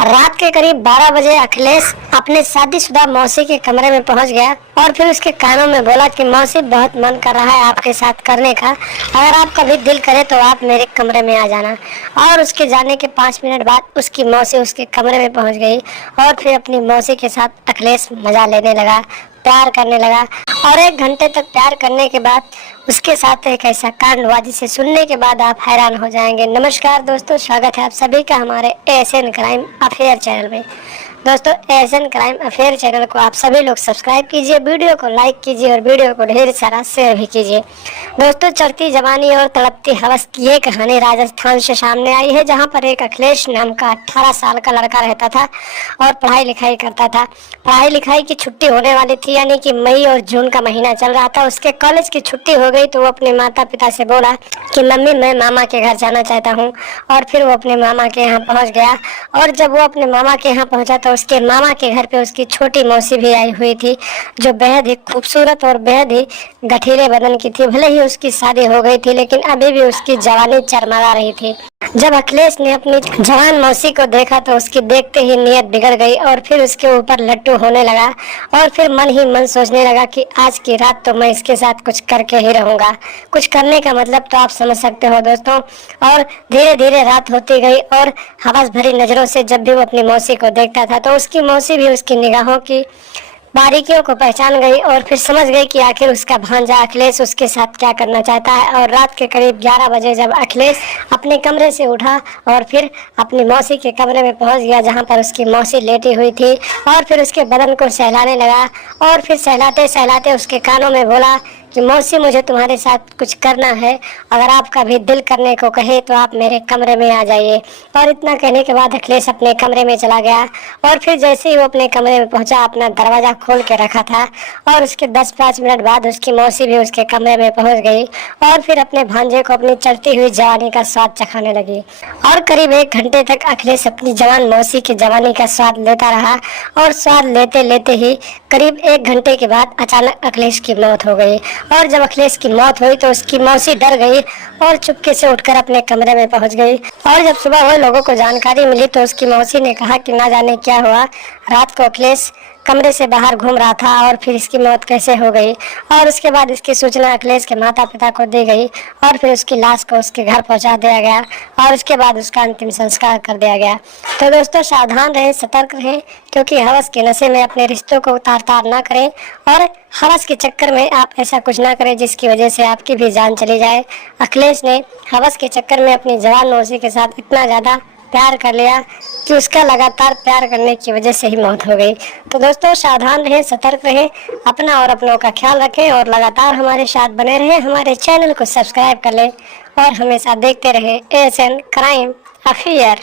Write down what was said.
रात के करीब 12 बजे अखिलेश अपने शादीशुदा मौसी के कमरे में पहुंच गया और फिर उसके कानों में बोला कि मौसी, बहुत मन कर रहा है आपके साथ करने का, अगर आपका भी दिल करे तो आप मेरे कमरे में आ जाना। और उसके जाने के 5 मिनट बाद उसकी मौसी उसके कमरे में पहुंच गई और फिर अपनी मौसी के साथ अखिलेश मजा लेने लगा, प्यार करने लगा। और 1 घंटे तक प्यार करने के बाद उसके साथ एक ऐसा कांड हुआ जिसे सुनने के बाद आप हैरान हो जाएंगे। नमस्कार दोस्तों, स्वागत है आप सभी का हमारे एएसएन क्राइम अफेयर चैनल में। दोस्तों, एएसएन क्राइम अफेयर चैनल को आप सभी लोग सब्सक्राइब कीजिए, वीडियो को लाइक कीजिए और वीडियो को ढेर सारा शेयर भी कीजिए। दोस्तों, चढ़ती जवानी और तड़पती हवस की ये कहानी राजस्थान से सामने आई है, जहां पर एक अखिलेश नाम का 18 साल का लड़का रहता था और पढ़ाई लिखाई करता था। पढ़ाई लिखाई की छुट्टी होने वाली थी, यानी कि मई और जून का महीना चल रहा था। उसके कॉलेज की छुट्टी हो गई तो वो अपने माता पिता से बोला कि मम्मी, मैं मामा के घर जाना चाहता हूँ। और फिर वो अपने मामा के यहाँ पहुँच गया। और जब वो अपने मामा के यहाँ पहुँचा तो उसके मामा के घर पे उसकी छोटी मौसी भी आई हुई थी, जो बेहद ही खूबसूरत और बेहद ही गठीले बदन की थी। भले ही उसकी शादी हो गई थी, लेकिन अभी भी उसकी जवानी चरमरा रही थी। जब अखिलेश ने अपनी जवान मौसी को देखा तो उसकी देखते ही नीयत बिगड़ गई और फिर उसके ऊपर लट्टू होने लगा। और फिर मन ही मन सोचने लगा कि आज की रात तो मैं इसके साथ कुछ करके ही रहूंगा। कुछ करने का मतलब तो आप समझ सकते हो दोस्तों। और धीरे धीरे रात होती गई और हवस भरी नजरों से जब भी वो अपनी मौसी को देखता था तो उसकी मौसी भी उसकी निगाहों की बारीकियों को पहचान गई और फिर समझ गई कि आखिर उसका भांजा अखिलेश उसके साथ क्या करना चाहता है। और रात के करीब 11 बजे जब अखिलेश अपने कमरे से उठा और फिर अपनी मौसी के कमरे में पहुंच गया, जहां पर उसकी मौसी लेटी हुई थी, और फिर उसके बदन को सहलाने लगा और फिर सहलाते सहलाते उसके कानों में बोला कि मौसी, मुझे तुम्हारे साथ कुछ करना है, अगर आपका भी दिल करने को कहे तो आप मेरे कमरे में आ जाइए। और इतना कहने के बाद अखिलेश अपने कमरे में चला गया और फिर जैसे ही वो अपने कमरे में पहुंचा, अपना दरवाज़ा खोल के रखा था और उसके 10-5 मिनट बाद उसकी मौसी भी उसके कमरे में पहुंच गई और फिर अपने भांजे को अपनी चढ़ती हुई जवानी का स्वाद चखाने लगी। और करीब 1 घंटे तक अखिलेश अपनी जवान मौसी की जवानी का स्वाद लेता रहा और स्वाद लेते लेते ही करीब 1 घंटे के बाद अचानक अखिलेश की मौत हो गई। और जब अखिलेश की मौत हुई तो उसकी मौसी डर गई और चुपके से उठकर अपने कमरे में पहुंच गई। और जब सुबह हुए लोगों को जानकारी मिली तो उसकी मौसी ने कहा कि ना जाने क्या हुआ, रात को अखिलेश कमरे से बाहर घूम रहा था और फिर इसकी मौत कैसे हो गई। और उसके बाद इसकी सूचना अखिलेश के माता पिता को दी गई और फिर उसकी लाश को उसके घर पहुंचा दिया गया और उसके बाद उसका अंतिम संस्कार कर दिया गया। तो दोस्तों, सावधान रहें, सतर्क रहें, क्योंकि हवस के नशे में अपने रिश्तों को तार तार ना करें और हवस के चक्कर में आप ऐसा कुछ ना करें जिसकी वजह से आपकी भी जान चली जाए। अखिलेश ने हवस के चक्कर में अपनी जवान मौसी के साथ इतना ज़्यादा प्यार कर लिया कि उसका लगातार प्यार करने की वजह से ही मौत हो गई। तो दोस्तों, सावधान रहें, सतर्क रहें, अपना और अपनों का ख्याल रखें और लगातार हमारे साथ बने रहें। हमारे चैनल को सब्सक्राइब कर लें और हमेशा देखते रहें एएसएन क्राइम अफेयर।